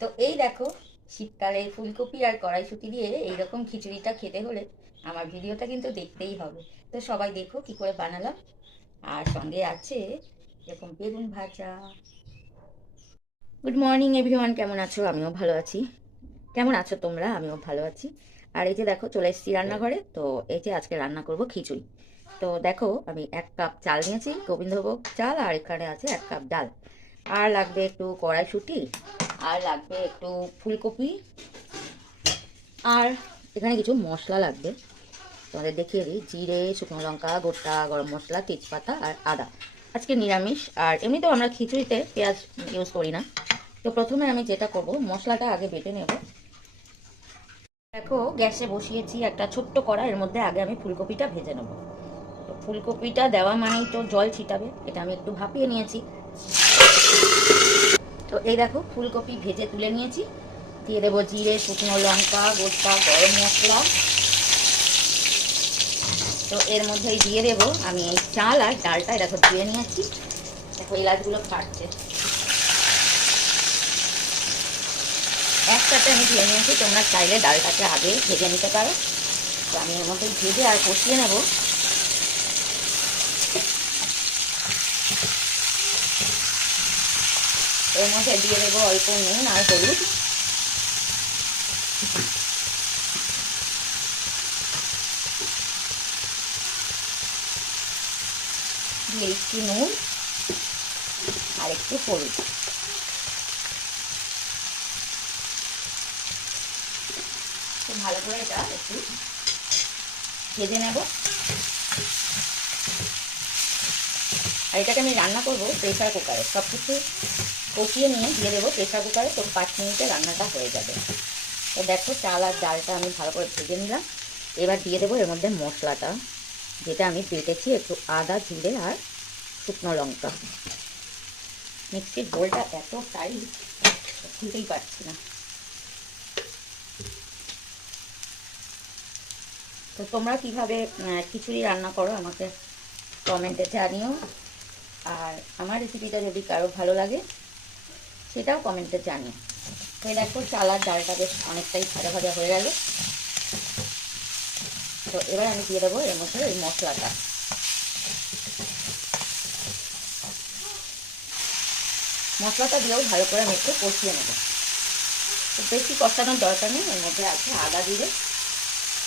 তো এই দেখো, শীতকালে ফুলকপি আর কড়াইশুঁটি দিয়ে এইরকম খিচুড়িটা খেতে হলে আমার ভিডিওটা কিন্তু দেখতেই হবে। তো সবাই দেখো কি করে বানালাম। আর সঙ্গে আছে এরকম বেগুন ভাজা। গুড মর্নিং এভরিওয়ান, কেমন আছো? আমিও ভালো আছি। কেমন আছো তোমরা? আমিও ভালো আছি। আর এই যে দেখো, চলে এসেছি রান্নাঘরে। তো এই যে আজকে রান্না করব খিচুড়ি। তো দেখো, আমি 1 কাপ চাল নিয়েছি, গোবিন্দভোগ চাল, আর এখানে আছে 1 কাপ ডাল। আর লাগবে একটু কড়াইশুঁটি, আর লাগবে একটু ফুলকপি, আর এখানে কিছু মশলা লাগবে। তোমাদের দেখিয়ে দিই: জিরে, শুকনো লঙ্কা, গোটা গরম মশলা, তেজপাতা আর আদা। আজকে নিরামিষ, আর এমনিতেও আমরা খিচুড়িতে পেঁয়াজ ইউজ করি না। তো প্রথমে আমি যেটা করব, মশলাটা আগে বেটে নেব। দেখো, গ্যাসে বসিয়েছি একটা ছোট্ট কড়া, এর মধ্যে আগে আমি ফুলকপিটা ভেজে নেব। তো ফুলকপিটা দেওয়া মানেই তো জল ছিটাবে, এটা আমি একটু ভাপিয়ে নিয়েছি। তো এই দেখো, ফুলকপি ভেজে তুলে নিয়েছি। দিয়ে দেবো জিরে, শুকনো লঙ্কা, গোটা গরম মশলা। তো এর মধ্যেই দিয়ে দেবো আমি এই চাল আর ডালটা। দেখো ধুয়ে নিয়েছি, দেখো এলাচগুলো ফাটছে। একসাথে আমি ধুয়ে নিয়েছি, তোমরা চাইলে ডালটাকে আগে ভেজে নিতে পারো। তো আমি এর মধ্যে ভেজে আর কষিয়ে নেব। এর মধ্যে দিয়ে দেবো অল্প নুন আর হলুদ। দিয়ে একটু নুন আর একটু হলুদ। খুব ভালো করে এটা একটু ভেজে নেব। আর এটাকে আমি রান্না করবো প্রেসার কুকারে। সব কিছু কষিয়ে নিয়ে দিয়ে দেবো প্রেসার কুকারে। তো 5 মিনিটে রান্নাটা হয়ে যাবে। তো দেখো, চাল আর ডালটা আমি ভালো করে ভেজে নিলাম। এবার দিয়ে দেবো এর মধ্যে মশলাটা, যেটা আমি বেটেছি, একটু আদা, জিরে আর শুকনো লঙ্কা। মিক্সির বোলটা এত টাইট, খুলতেই পারছি না। তো তোমরা কিভাবে খিচুড়ি রান্না করো আমাকে কমেন্টে জানিও। আর আমার রেসিপিটা যদি কারো ভালো লাগে সেটাও কমেন্টে জানিও। তো দেখো, চাল আর ডালটা বেশ অনেকটাই ভাজা ভাজা হয়ে গেল। তো এবার আমি দিয়ে দেবো এর মধ্যে এই মশলাটা। মশলাটা দিয়েও ভালো করে আমি একটু কষিয়ে নেব। তো বেশি কষানোর দরকার নেই, এর মধ্যে আছে আদা, জিরে